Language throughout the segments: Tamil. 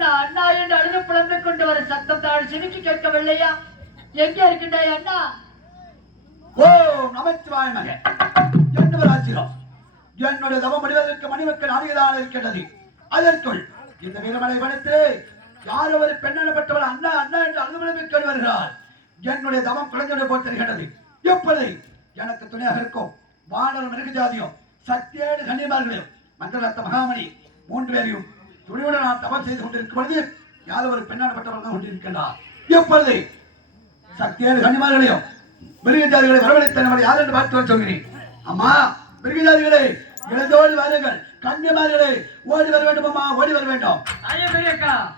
அண்ணா அண்ணா என்று அழுது புலந்து கொண்டு வர சத்தம் தாழ் சிரிக்கு கேட்கவில்லையா? எங்கே இருக்கின்றாய் அண்ணா? ஓ நமச்சிவாய மகே என்று ஆச்சிரம் என்னுடைய தவம் முடிவதற்கு மணிமக்கள் அணியதான் இருக்கின்றது. அதற்குள் இந்த வீரமலை வனத்திலே யார் ஒரு பெண்ணப்பட்டவள் அண்ணா அண்ணா என்று அழுது வருகிறார். என்னுடைய தவம் குழந்தையுடைய போல் தெரிகின்றது. எப்படி எனக்கு துணையாக இருக்கும் வானரும் மிருக ஜாதியும் சத்தியேடு கண்ணியமார்களையும் மந்திரத்த மகாமணி 3 பேரையும் துணியுடன் நான் தவம் செய்து கொண்டிருக்கும் பொழுது யார் ஒரு பெண்ணப்பட்டவள் தான் கொண்டிருக்கின்றார். எப்பொழுது சத்தியேடு கண்ணியமார்களையும் மிருக ஜாதிகளை வரவழைத்த நம்மளை யார் என்று பார்த்து வர சொல்கிறேன். அம்மா மிருக ஜாதிகளை இழந்தோடி வாருங்கள், கண்ணியமார்களே ஓடி வர வேண்டும். அம்மா ஓடி வர வேண்டும்.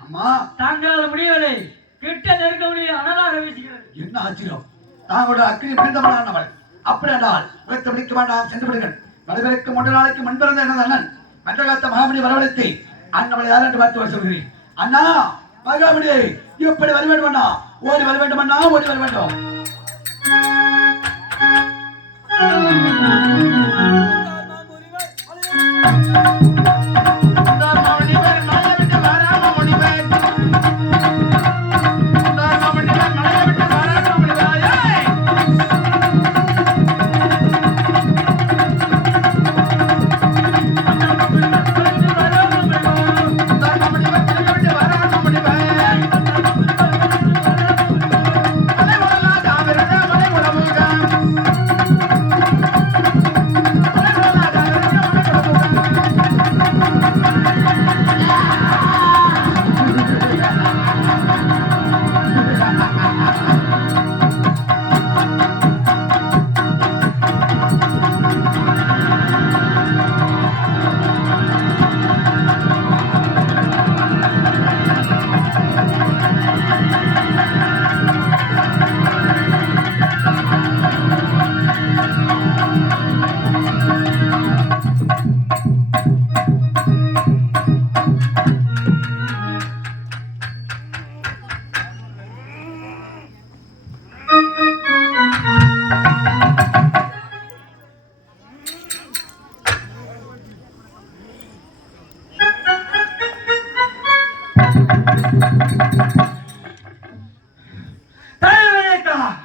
அம்மா தாங்களால முடியவில்லை, கிட்ட நெருங்க முடிய அனலாக வீசுகிறது. என்ன ஆச்சரியம்! தாங்களோட அக்கினி பிரிந்தவளானவள். அப்படி என்றால் உயர்த்த பிடிக்க வேண்டாம், சென்று விடுங்கள். நடைபெறுக்கு 3 நாளைக்கு முன்பிருந்த எனது அண்ணன் மன்றகாத்த மகாமணி வரவழைத்து அண்ணவளை யார் என்று பார்த்து வர சொல்கிறேன். அண்ணா மகாமணியை இப்படி வர வேண்டும் அண்ணா, ஓடி வர வேண்டும் அண்ணா, ஓடி வர வேண்டும்.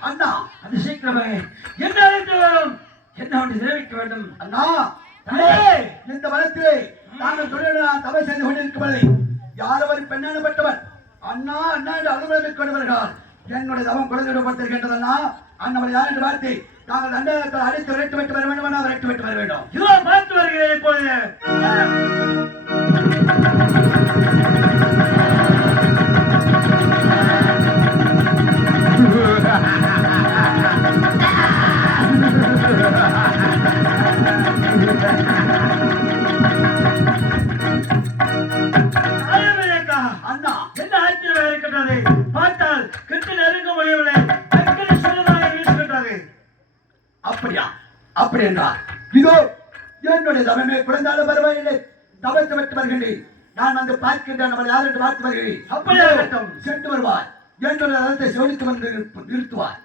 அண்ணா அது சீக்கிரமே என்ன அழைத்து வரும், என்ன ஒன்று தெரிவிக்க வேண்டும். அண்ணா இந்த வனத்திலே நாங்கள் தொழில் தவறு செய்து கொண்டிருக்கவில்லை. யார் ஒரு பெண்ணானப்பட்டவர் அண்ணா அண்ணா என்று அலுவலகம் கொண்டு வருகிறார். என்னுடைய தவம் குறைந்துவிடப்பட்டிருக்கின்றது. அண்ணா அண்ணவரை யார் என்று பார்த்து நாங்கள் அண்ணத்தை அடித்து விரட்டு விட்டு வர வேண்டும். விரட்டு விட்டு வர வேண்டும். இதோ பார்த்து வருகிறேன் இப்போது. அண்ணா என்ன ஆச்சரியமாக இருக்கின்றது. பார்த்தால் கிட்ட நெருங்க முடியவில்லை, வீசுகின்றது. அப்படியா? அப்படி என்றால் இதோ என்னுடைய தவமே குறைந்தாலும் பரவாயில்லை, தவத்தை விட்டு வருகின்றேன். நான் வந்து பார்க்கின்றேன். நம்மளை யார் என்று பார்த்து வருகிறேன். அப்படியே சென்று வருவார். என்னுடைய ரதத்தை சோதித்து வந்து நிறுத்துவார்.